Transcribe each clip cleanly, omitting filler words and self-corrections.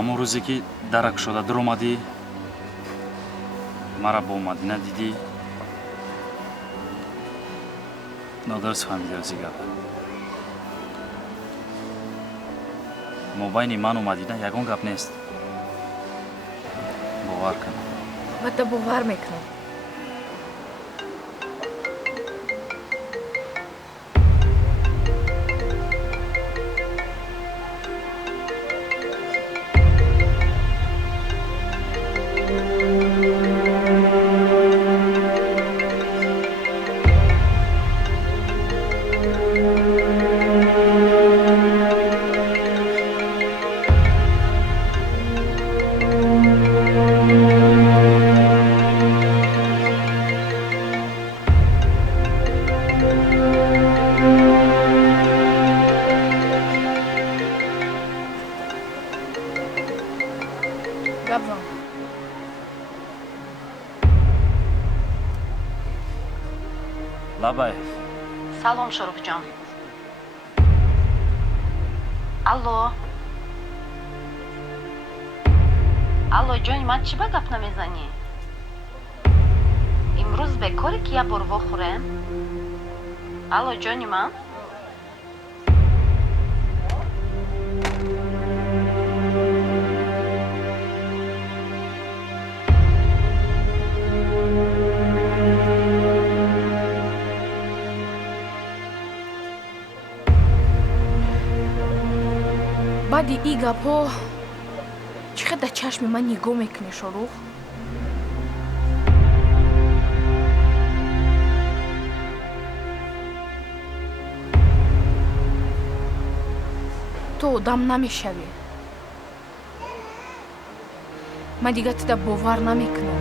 ҳамон рӯзе ки дарак шуда дуромадӣ, мара бо Мадина дидӣ, нодуруст фаҳмидӣ ози гап. мобайни ману Мадина ягон гап нест. бовар кун. албатта бовар мекунам. Лабаев. Салом Шурухҷон. Алло. Алло ҷони ман чӣ ба гап намезанӣ? имрӯз бекоре ки як бор вохӯрем? Алло ҷони ман? баъди ин гапҳо чӣ қадар дар чашми ман нигоҳ мекунӣ Шорух? ту одам намешавӣ. ман дигар тида бовар намекунам.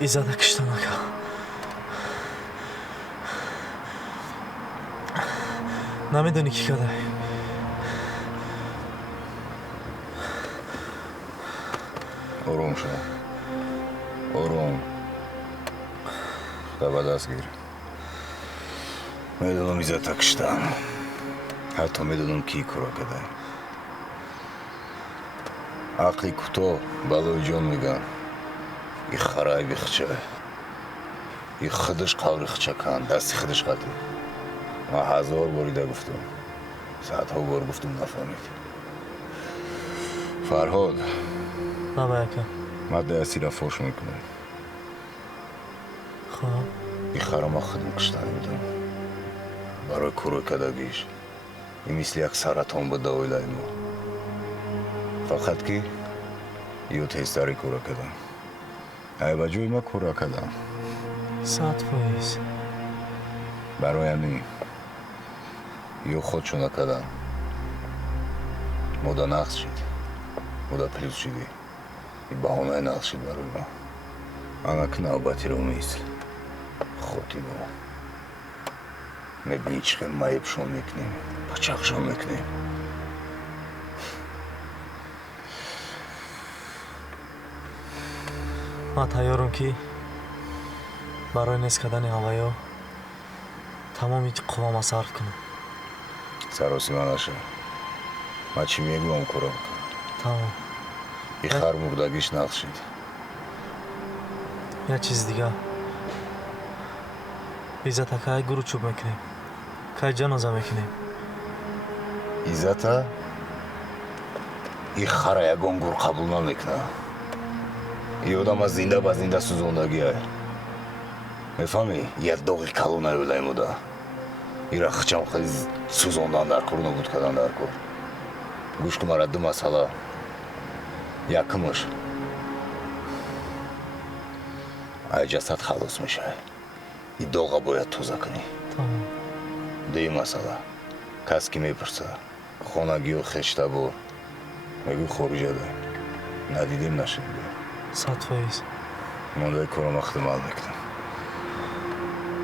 Изада киштанака. намедонӣ ки кадай. ором шо. ором. худа ба даст гир. медонам изада киштам. ҳатто медонам ки кора кадай. ақли кӯтоҳ балои ҷон меган. и харай бихча. и хидиш қаври хчакан. дасти хидиш қатӣ. ман 1000 бор ида гуфтам. 100 бор гуфтам нафаҳмид. фарҳод. баба ака. мадда асира фош мекунам. хоб. и хара ман хидм киштани будам. барои кӯрой кадагиш. и мисли як саратон буда оилаи мо. фақат ки ё тезтари кӯра кадам. ай ба ҷои ма кӯра кадам. 100%. барои ҳамин ё худшо накадам. мода нақс шид. мода плюс шидӣ. и баҳонаи нақс шид барои ман. анак навбатиро мисл хотима. Մեկնիչքը մայებ շոմեկնի, բաչակ շոմեկնի։ متحیرم که برای نصف کردن هوایی تمام قوام صرف کنم. سراسی من آشه. ما چی میگم کرم. تمام. این خار مردگیش نقشید. یه چیز دیگه. ایزتا که گرو چوب میکنیم. که جنازه میکنیم. ایزتا این خار یکون گر قبول نمیکنه. این آدم از زنده با زنده سوزوندگی است. میفهمی؟ یه دوغی کلون نمی‌دیم اودا. ایرا خچم خیلی سوزوندن در کار نبود کردن در کار. گوش کن مرد دو مسئله. یکمش. ای جسد خلاص میشه. این دوغا باید توزه کنی. تمام. دی مسئله. کس کی میپرسه. خانگی و خشته بور. میگو خروجه ده. ندیدیم نشنیدیم. 100%. مانده کارم اختمال میکنم.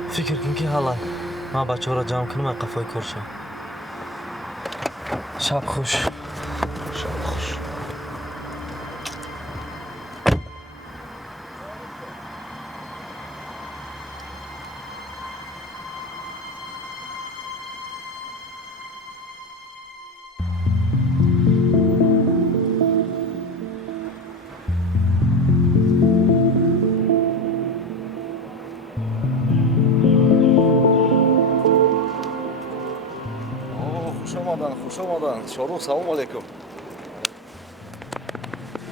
فکر کن که حالا ما بچه ها را جمع کنم و قفای کار شد. شب خوش. شب خوش. خوش آمدن. شاروخ سلام علیکم.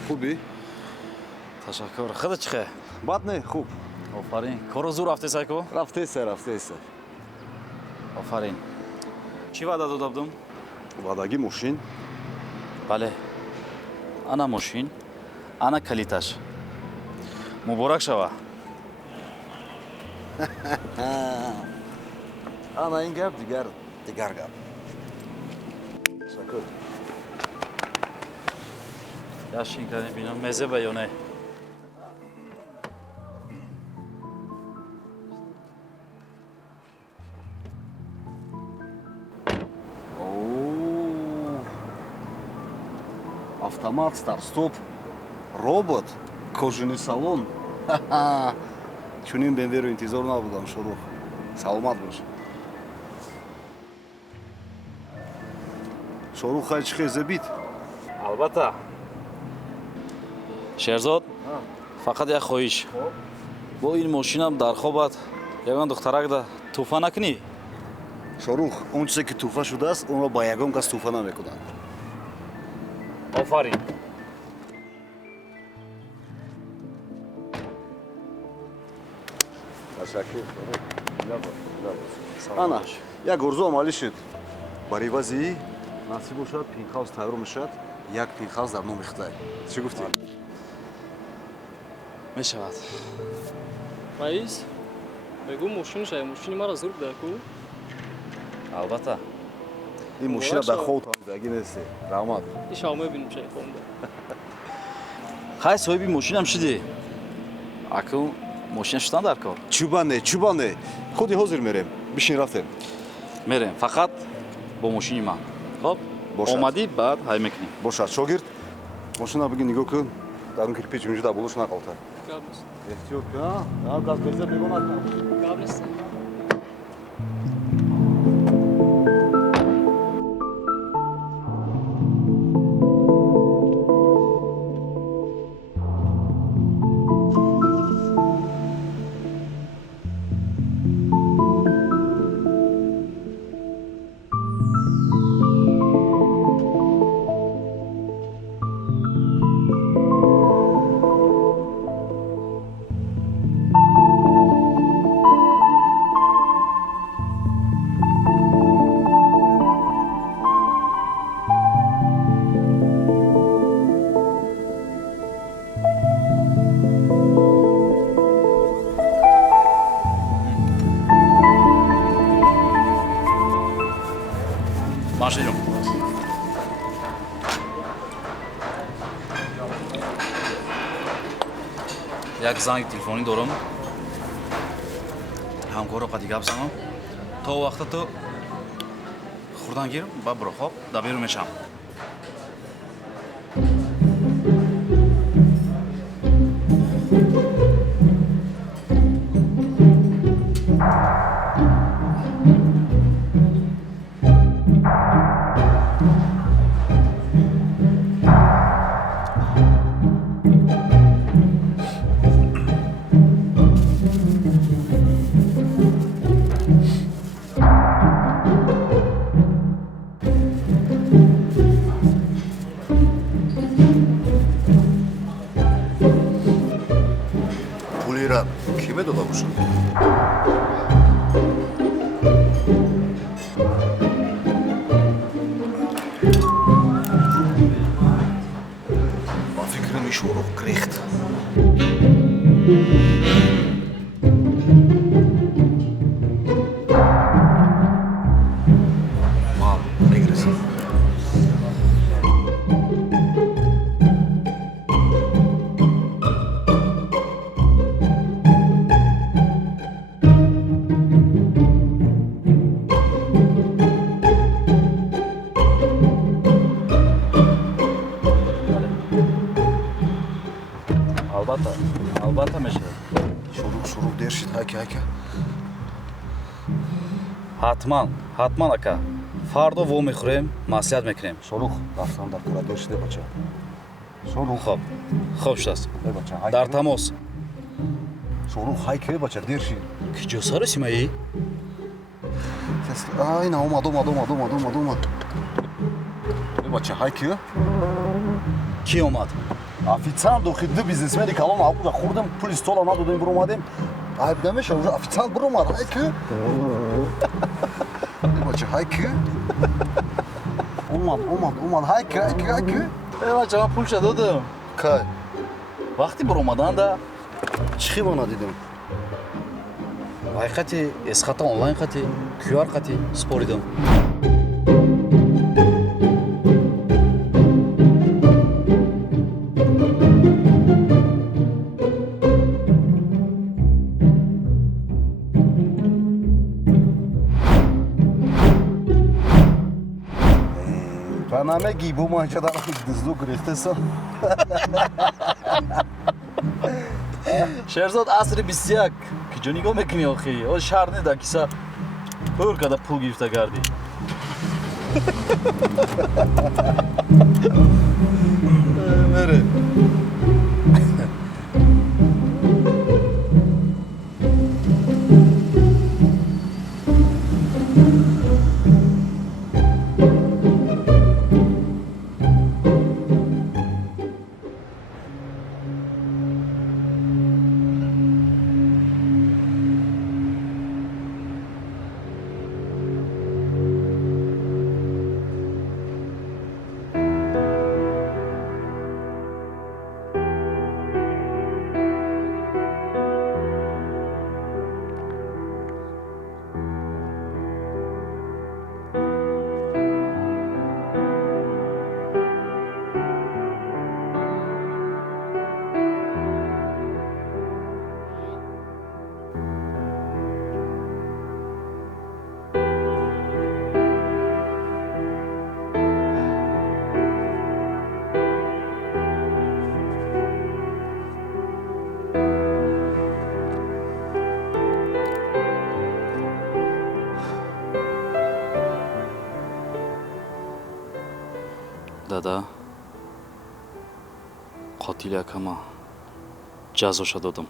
خوبی؟ تشکر. خودت چخه؟ بد نه، خوب. آفرین. کارو زور رفته سایکو؟ رفته سه. آفرین. چی وعده دادم؟ وعدگی ماشین؟ بله. انا ماشین. انا کلیتش. مبارک شوه. انا این گپ دیگر گپ. تشکر. یاشین کنی بینم مزه بیانه. Автомат, старт-стоп, робот, кожаный салон. Чунин бенверу интизор набудам, Шорух. Саломат бош. Шорух хай чихе забит. البته. شهرزاد فقط یک خواهش. با این ماشینم در خوابت یگان دخترک ده توفه نکنی. Шорух, он чизе ки туфа шудааст, онро ба ягон кас туфа намекунанд. آفرین. Ташаккур. Ана, як урзу амалӣ шуд. Бар ивази насиб бошад, пинхаус тайёр мешавад, як пинхаус дар номи Хитай. Чӣ гуфтӣ? мешавад. раис мегӯ мошинашай мошини маро зур бидаку. албатта. ин мошина дар хоб тамидагӣ несте. раҳмат. ишао мебинем шай хонда. хай соҳиби мошинам шидӣ. акун мошина шудан дар кор. Чубане. Худи ҳозир мерем. Бишин рафтем. мерем. фақат бо мошини ман. хоб? Бошад. омадӣ баъд ҳай мекунем. Бошад, шогирд. Мошина бигӣ нигоҳ кун. Дар он кирпич муҷуда булуш нақалта. гап нест. Эҳтиёт кун, а? Газ беза бегон накун. гап нест. машинам. як занги телефонӣ дорам. ҳамкорро қади гап занам. то вақта ту хурдан гир ба биро хоб да беру мешам. پولی را کی به داده باشم؟ با فکر میشورو گریخت. مال نگرسی. албатта мешавад. شروع دیر شد هکه. ҳатман ака. фардо во мехӯрем, маслиҳат мекунем. شروع رفتم در کار دیر شده بچه. شروع хоб шудааст. بچه дар тамос. شروع هکه بچه دیر شد. киҷо сарасимаӣ? Aynen olmadı. Бача hayki. ки омад? Официант дохиди бизнесмени калон абуда хурдам пули стола надодем буромадем. Айб демеша уже официант буромад hayki. Бача hayki. Olmadı hayki. бача ман пулша додам. Кай. вақти буромаданда Чхи бана дидим. вай хати эсхата онлайн хати QR хати споридам. Намеги бумажада дизлу грехтеса. шерзод асри 21 киҷо нигоҳ мекунӣ охи о шаҳр неда киса ҳур када пул гирифта гардӣ. мере дада қотили акама ҷазоша додам.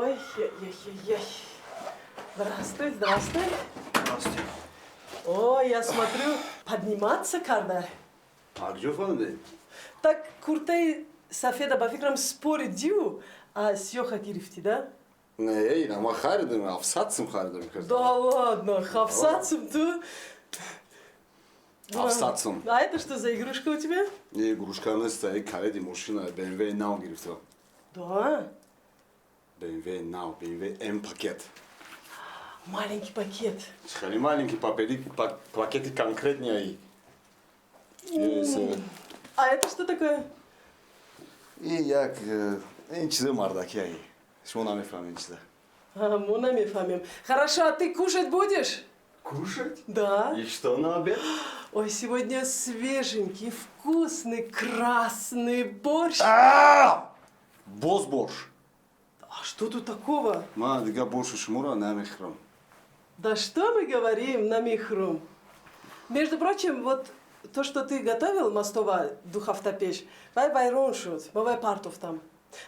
Ой, яй-яй-яй. Здравствуй, здравствуй. Здравствуйте. Ой, я смотрю, подниматься когда. А где фонды? Так, Куртей Сафеда ба фикрам спорит дию, а сёха гирифти, да? Не, ама харидам, афсатсым харидам. Да ладно, хавсацем ты? Афсатсым. А это что за игрушка у тебя? Не, игрушка не стоит, кареди машина, BMW Now гирифтила. Да, BMW Now, BMW M пакет. маленький пакет. Схали маленький пакеты конкретнее. А это что такое? И як, инчизе мардак яй. Шмо намефам инчизе. А, Монами фамим. Хорошо, а ты кушать будешь? Кушать? Да. И что на обед? Ой, сегодня свеженький, вкусный, красный борщ. Боз борщ. А что тут такого? Ма, дига борщ шмура намехрам. Да что мы говорим на михрум? Между прочим, вот то, что ты готовил, мостова духовтопечь, бай-бай роншут, бай партов там.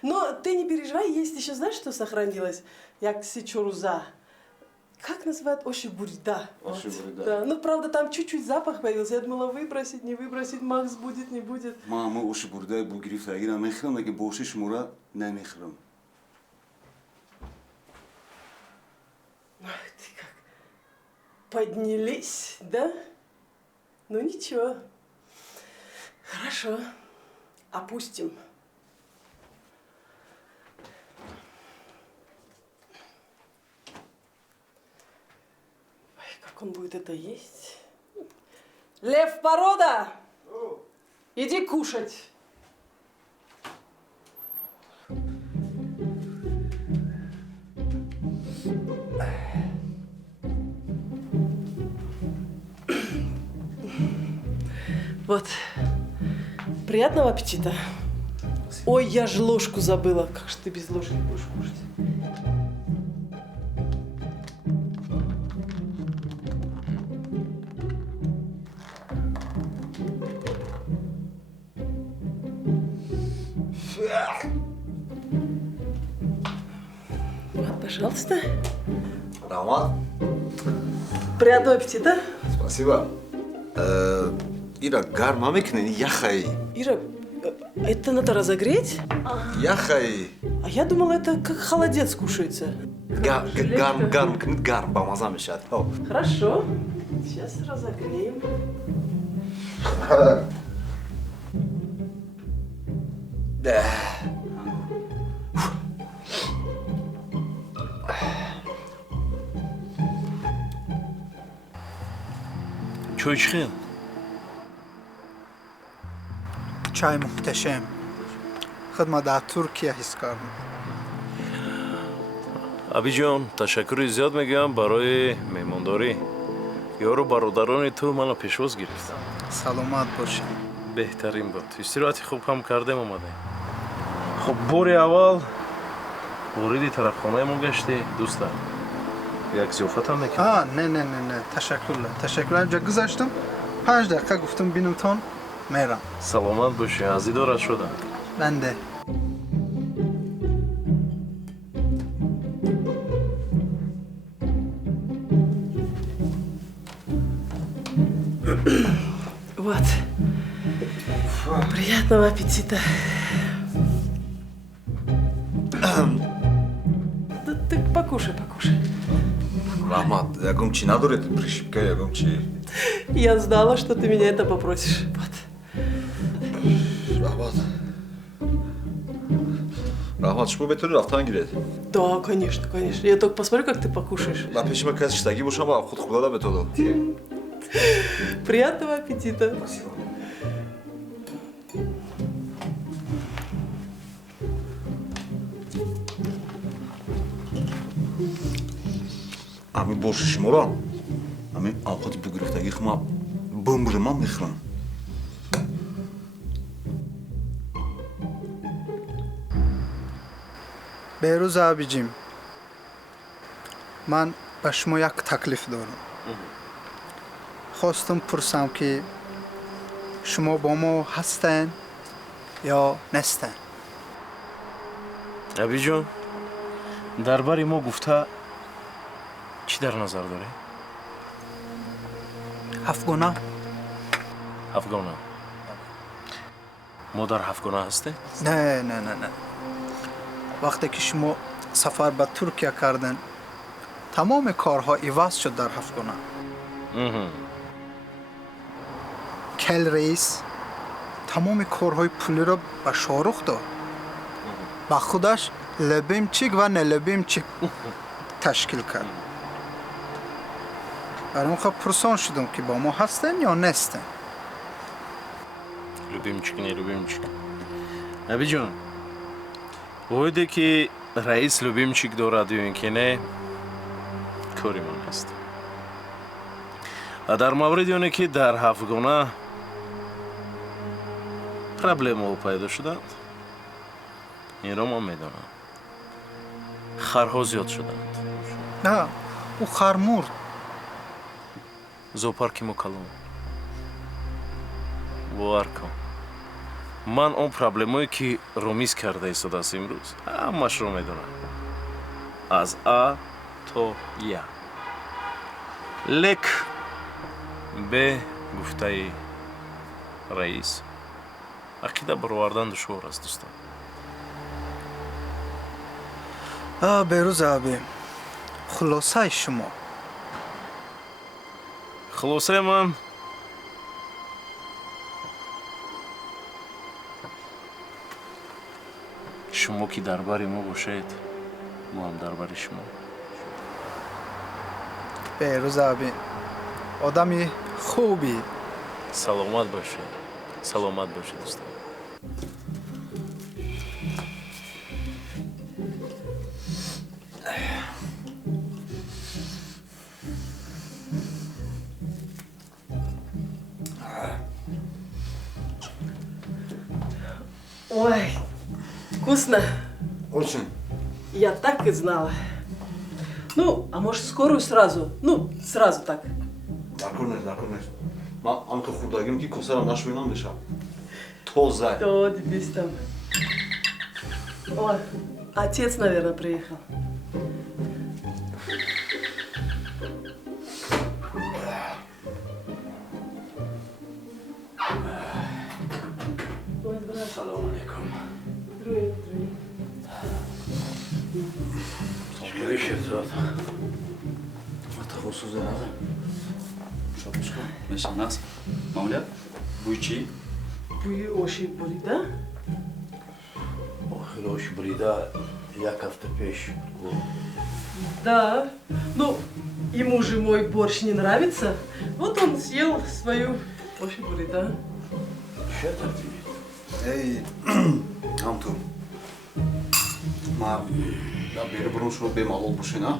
Но ты не переживай, есть еще, знаешь, что сохранилось? Як сечоруза. Как называют? Ошибурда. Ошибурда. Да. Ну, правда, там чуть-чуть запах появился. Я думала, выбросить, не выбросить, Макс будет, не будет. Ма, мы уши бурда бу грифта. Ира мехрам, наки борщ шмура намехрам. Ах ты как. Поднялись, да? Ну ничего. Хорошо. Опустим. Ой, как он будет это есть? Лев Порода! Иди кушать. Вот. Приятного аппетита. Ой, я же ложку забыла. Как же ты без ложки будешь кушать? Вот, пожалуйста. Рамат. Приятного аппетита. Спасибо. Ира, гарма мекнени, яхай. Ира, это надо разогреть? Яхай. А я думала, это как холодец кушается. Гарм, бамаза мешат. Хорошо. Сейчас разогреем. Чё ичхел? чай муҳташам хидмат дар Туркия ҳис кардам. Абиҷон, ташаккури зиёд мегӯям барои меҳмондорӣ. ёру бародарони ту маро пешвоз гирифтанд. Саломат бошед. Беҳтарин буд. Истироҳати хуб ҳам кардем омадаем. Хуб, бори аввал вориди тарабхонаи гашти, дӯста. Як зиёфатам мекунем. Не, ташаккур. Ҷа гузаштам 5 дақиқа гуфтам бинамтон мерам. Саломат боши, аз дидорат шудам. Банде. Вот. Приятного аппетита. Да ты покушай. Рамат, ягом чи надоред пришипка, ягом чи. Я знала, что ты меня это попросишь. Вот. Рахмат, шпу бетури рафтан гиред. Да, конечно. Я только посмотрю, как ты покушаешь. Ма пешима кас штаги бошам, ва худ худода бетодо. Приятного аппетита. Спасибо. Ами борщи шимора. Ами авқати бугрифтаги хма бумбурма мехрам. беҳрӯз абиҷим, ман ба шумо як таклиф дорам. хостам пурсам ки шумо бо мо ҳастен ё нестен. Абиҷон, дар бари мо гуфта чӣ дар назар дорӣ? ҳафтгона. ҳафтгона. мо дар ҳафтгона ҳастем? Не. вақте ки шумо сафар ба Туркия карден, тамоми корҳо иваз шуд дар ҳафтгона. кел раис тамоми корҳои пулиро ба Шорух дод. ба худаш любимчик ва нелюбимчик ташкил кард. барои хоб пурсон шудам ки бо мо ҳастен ё нестен. Любимчик, нелюбимчик. Абиҷон, воиде ки раис любимчик дорад ё ин ки не, кори ман аст. ва дар мавриди оне ки дар ҳафтгона проблемаҳо пайдо шуданд, инро ман медонам. харҳо зиёд шуданд. На, ӯ хар мурд. зоопарки мо калон. бовар кун. ман он проблемое ки ромиз карда истодааст имрӯз, ҳамашро медонам. аз А то Я. лек бе гуфтаи раис ақида баровардан душвор аст дӯстон. берӯз аби, хулосаи шумо. хулосаи ман шумо ки дар бари мо бошед, мо ҳам дар бари шумо. берӯз аби, одами хуби. саломат бошед. саломат бошед дӯстон. Ой, вкусно. Очень. Я так и знала. Ну, а может, скорую сразу? Ну, сразу так. Даркунеш. Ман анка хурдагим ки косарам нашвинам бешам. Тоза. То, дебись там. Ой, отец, наверное, приехал. Ой, брат. Салом алейкум. Здравия. Чекай, шефзод. Это хусуза надо. Шапочка, мешанас. Мамля, буйчи. Буй оши бурида? Охи оши бурида, як ҳафта пеш. Да. Ну, ему же мой борщ не нравится. Вот он съел свою оши бурида. Что это ты? Эй, Анту. Ма, да бери броншо бемалол бошин, а?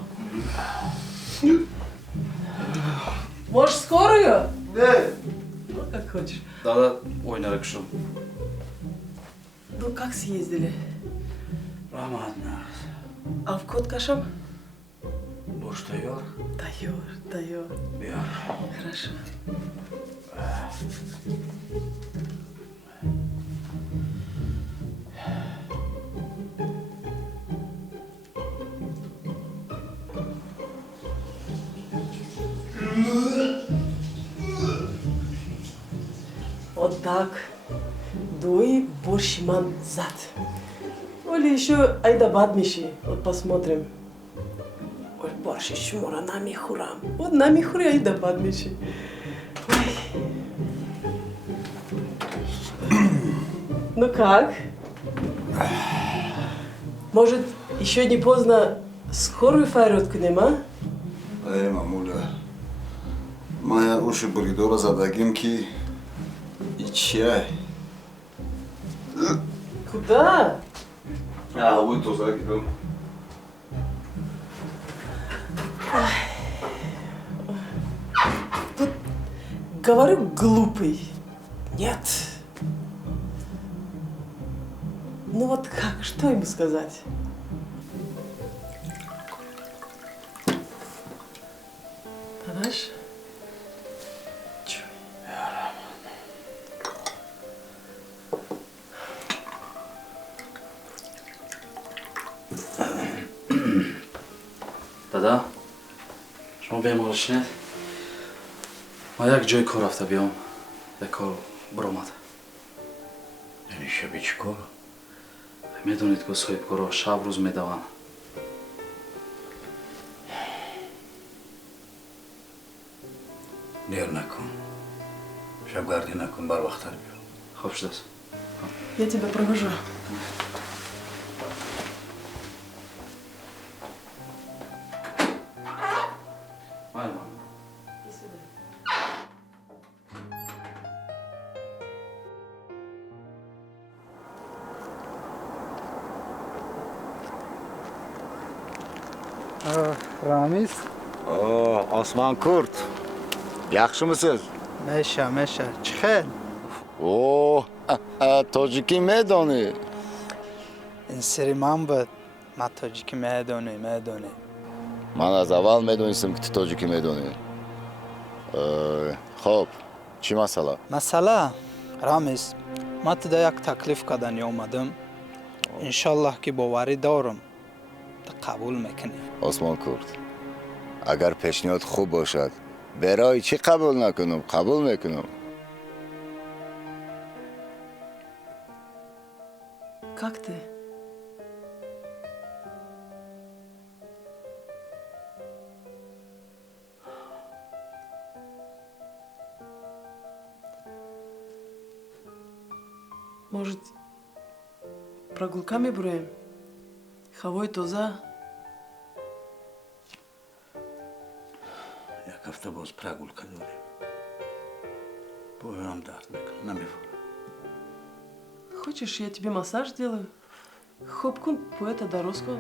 Может, скорую? Не. Ну, как хочешь. Да, ой, нарекшо. Ну, как съездили? Рамадна. А в Коткашам? Борщ тайор? Тайор. Бияр. Хорошо. Вот так. Дуй борщман зад. Ну или еще айдабад миши. Вот посмотрим. Ой, борщ еще мора на михурам. Вот на михуре айдабад миши. Ну как? Может, еще не поздно скорую файротку нема? Эй, мамуля. Моя уши буридора задагим ки и чай. Куда? А, вы то закидал. Тут говорю глупый. Нет. Ну вот как? Что ему сказать? Знаешь? بیمارشنید ما یک جای کار رفته بیام یک کار برآمد. یعنی شبی چی کار؟ میدونید که صاحبکارا شب روز میدوان. دیر نکن. شبگردی نکن، بر وقتر بیا. خوب شده است. Я тебя провожу. Ramiz, Osman Kurt. Yaxshimisiz? mesha. Chi xel? Tojiki medoni. این سری من بود. من تاجیکی میدونی. من از اول میدونستم که تو تاجیکی میدونی. خب چی مسئله؟ مسئله رامیز من تو یک تکلیف کردن اومدم. انشالله که باوری دارم تو قبول میکنی. عثمان کرد اگر پیشنهاد خوب باشد برای چی قبول نکنم؟ قبول میکنم. Как ты? Может, прогулками броем? Хавой тоза? یک هفته باز прогулка داریم. پایم درد میکنه، نمیفهم. Хочешь, я тебе массаж сделаю? Хопкун по это дорожку.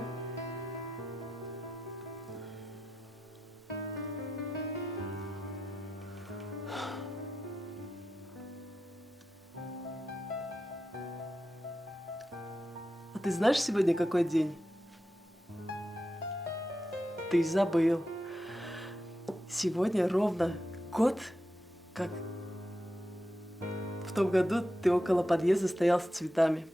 А ты знаешь сегодня какой день? Ты забыл. Сегодня ровно год, как в том году ты около подъезда стоял с цветами.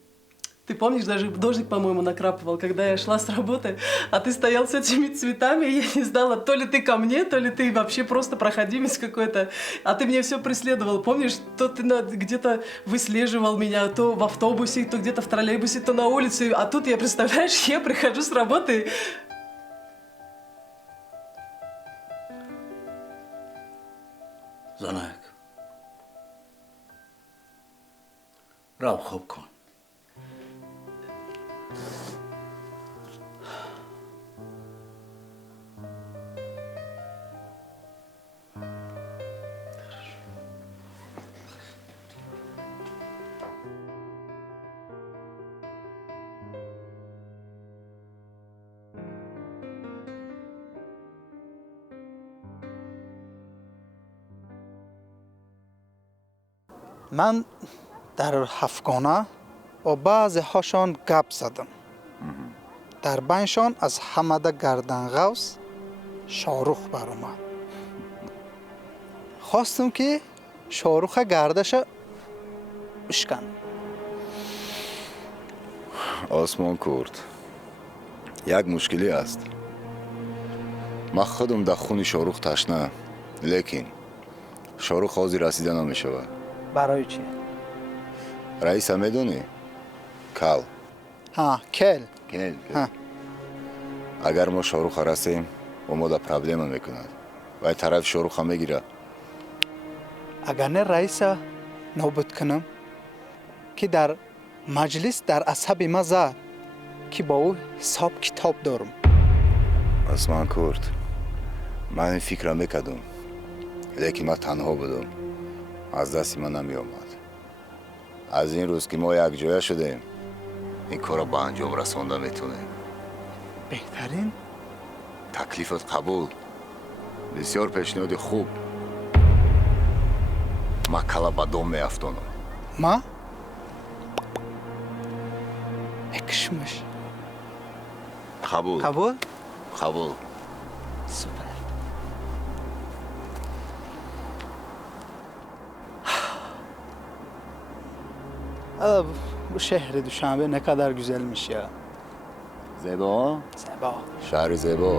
Ты помнишь, даже дождик, по-моему, накрапывал, когда я шла с работы, а ты стоял с этими цветами, и я не знала, то ли ты ко мне, то ли ты вообще просто проходимец какой-то, а ты меня все преследовал. Помнишь, то ты где-то выслеживал меня, то в автобусе, то где-то в троллейбусе, то на улице, а тут я, представляешь, я прихожу с работы. زنک رو خوب کن. من در هفتگانه با بعضی هاشان گپ زدم. در بینشان از حمد گردن غوث شاروخ برآمد. خواستم که شاروخ گردش بشکن. آسمان کرد یک مشکلی است. من خودم در خون شاروخ تشنه، لیکن شاروخ حاضر رسیده نمیشود. برای چی؟ رئیس هم میدونی؟ کل. کل. اگر ما شاروخ رسیم و ما در پرابلم میکند و طرف شاروخ هم میگیره. اگر نه رئیس نابود کنم که در مجلس در عصب ما زد که با او حساب کتاب دارم. آسمان کرد من این فکر میکردم، لیکن من تنها بودم، از دست من نمی آمد. از این روز که ما یک جای شدیم این کار را به انجام رسانده میتونیم. بهترین تکلیفت قبول، بسیار پیشنهاد خوب. ما کلا به دام میافتانم. ما بکشمش. قبول. سوپر. bu şehri دوشنبه ne kadar güzelmiş ya. زیبا؟ زیبا. شهر زیبا.